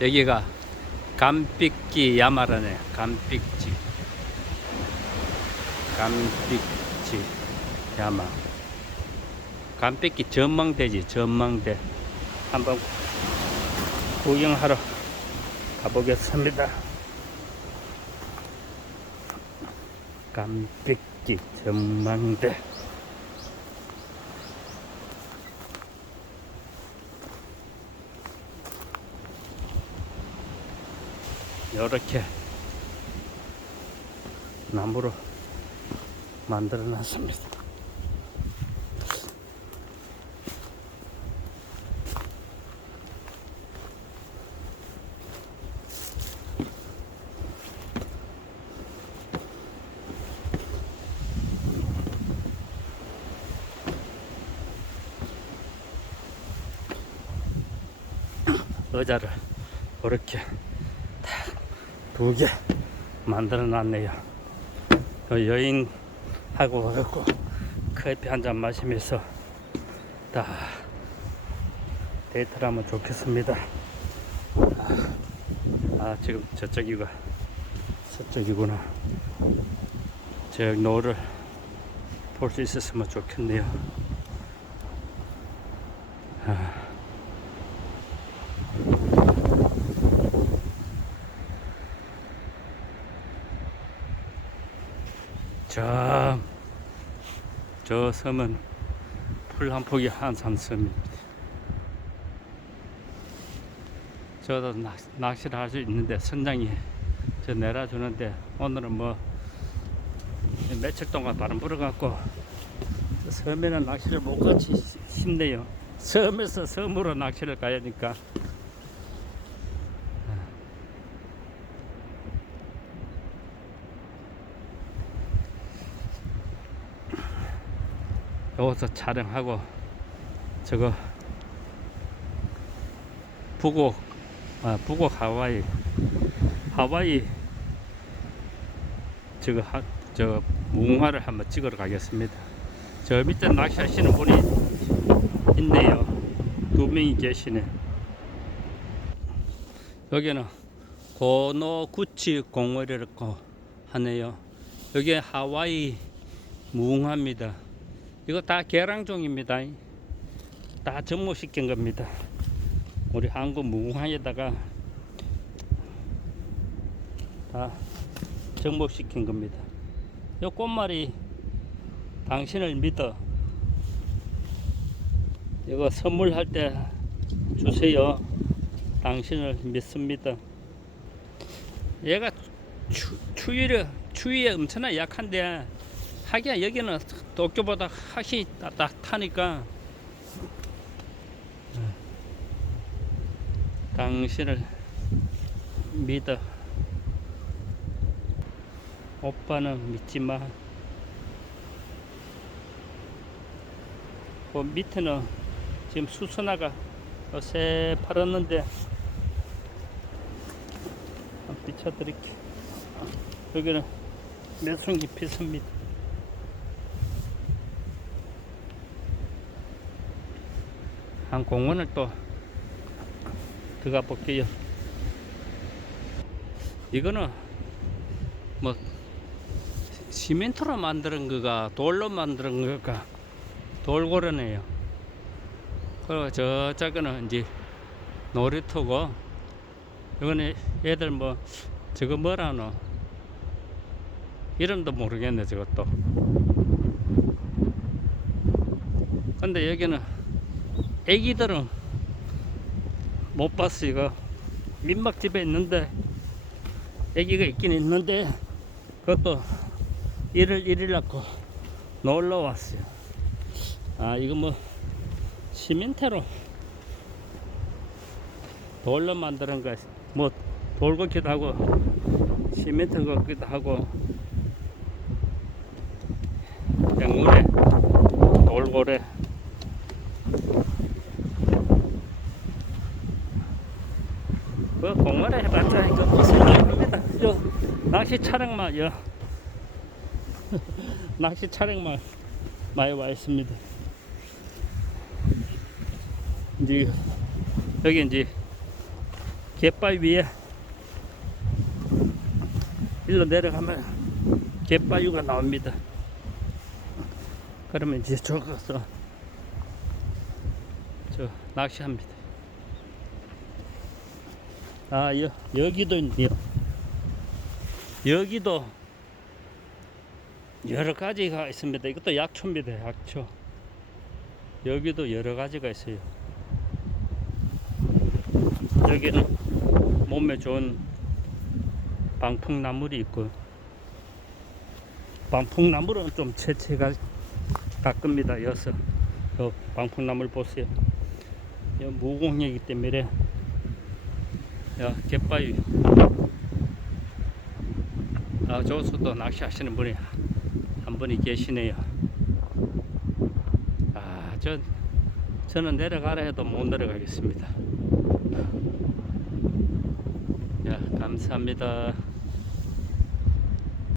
여기가 감빛기 야마라네. 감빛지. 감빛지 야마. 감빛기 전망대지. 전망대. 한번 구경하러 가보겠습니다. 감빛기 전망대. 이렇게 나무로 만들어 놨습니다. 의자를 그렇게 두 개 만들어 놨네요. 그 여행하고 와갖고 커피 한 잔 마시면서 다 데이트를 하면 좋겠습니다. 아, 아, 지금 저쪽이가 서쪽이구나. 저 노를 볼 수 있었으면 좋겠네요. 저, 저 섬은 풀 한 폭이 한산 섬입니다. 저도 낚, 낚시 를 할 수 있는데 선장이 저 내려주는데 오늘은 뭐 며칠 동안 바람 불어갖고 저 섬에는 낚시를 못 같이 싶네요. 섬에서 섬으로 낚시를 가야 하니까 여기서 촬영하고 저거 북옥 아 북옥 하와이 하와이 저거 하, 저 무궁화를 한번 찍으러 가겠습니다. 저 밑에 낚시하시는 분이 있네요. 두 명이 계시네. 여기는 고노구치 공원이라고 하네요. 여기 하와이 무궁화입니다 이거 다 계량종입니다. 다 접목시킨 겁니다. 우리 한국 무궁화에다가 다 접목시킨 겁니다. 이 꽃말이 당신을 믿어. 이거 선물할 때 주세요. 당신을 믿습니다. 얘가 추, 추위를 추위에 엄청나 약한데 하기야 여기는 도쿄보다 확실히 따뜻하니까. 어, 당신을 믿어. 오빠는 믿지마. 그 밑에는 지금 수선화가 요새 팔았는데 한번 비춰드릴게 여기는 매순기 피습니다 한 공원을 또 들어가 볼게요. 이거는 뭐 시멘트로 만드는 거가 돌로 만드는 거가 돌고래네요. 그리고 저쪽은 이제 놀이터고 이거는 얘들 뭐 저거 뭐라노 이름도 모르겠네 저것도. 근데 여기는 애기들은 못 봤어 이거. 민박집에 있는데 애기가 있긴 있는데 그것도 일을 일일 낳고 놀러 왔어요. 아 이거 뭐 시멘트로 돌로 만드는 거뭐 돌거기도 하고 시멘트 같기도 하고 양물에 돌고래 그 공원에 해봤자 이거 무슨 말입니다. 요 낚시 촬영만 요 낚시 촬영만 많이 와 있습니다. 이제 여기 이제 갯바위 위에 일로 내려가면 갯바위가 나옵니다. 그러면 이제 저기서 저 낚시합니다. 아, 여, 여기도 있네요. 여기도 여러 가지가 있습니다. 이것도 약초입니다. 약초. 여기도 여러 가지가 있어요. 여기는 몸에 좋은 방풍나물이 있고 방풍나물은 좀 채채가 가끔니다. 여서 저 방풍나물 보세요. 이 무공이기 때문에 야 갯바위 아 저기서도 낚시하시는 분이 한 분이 계시네요. 아, 저, 저는 내려가라 해도 못 내려가겠습니다. 야, 감사합니다.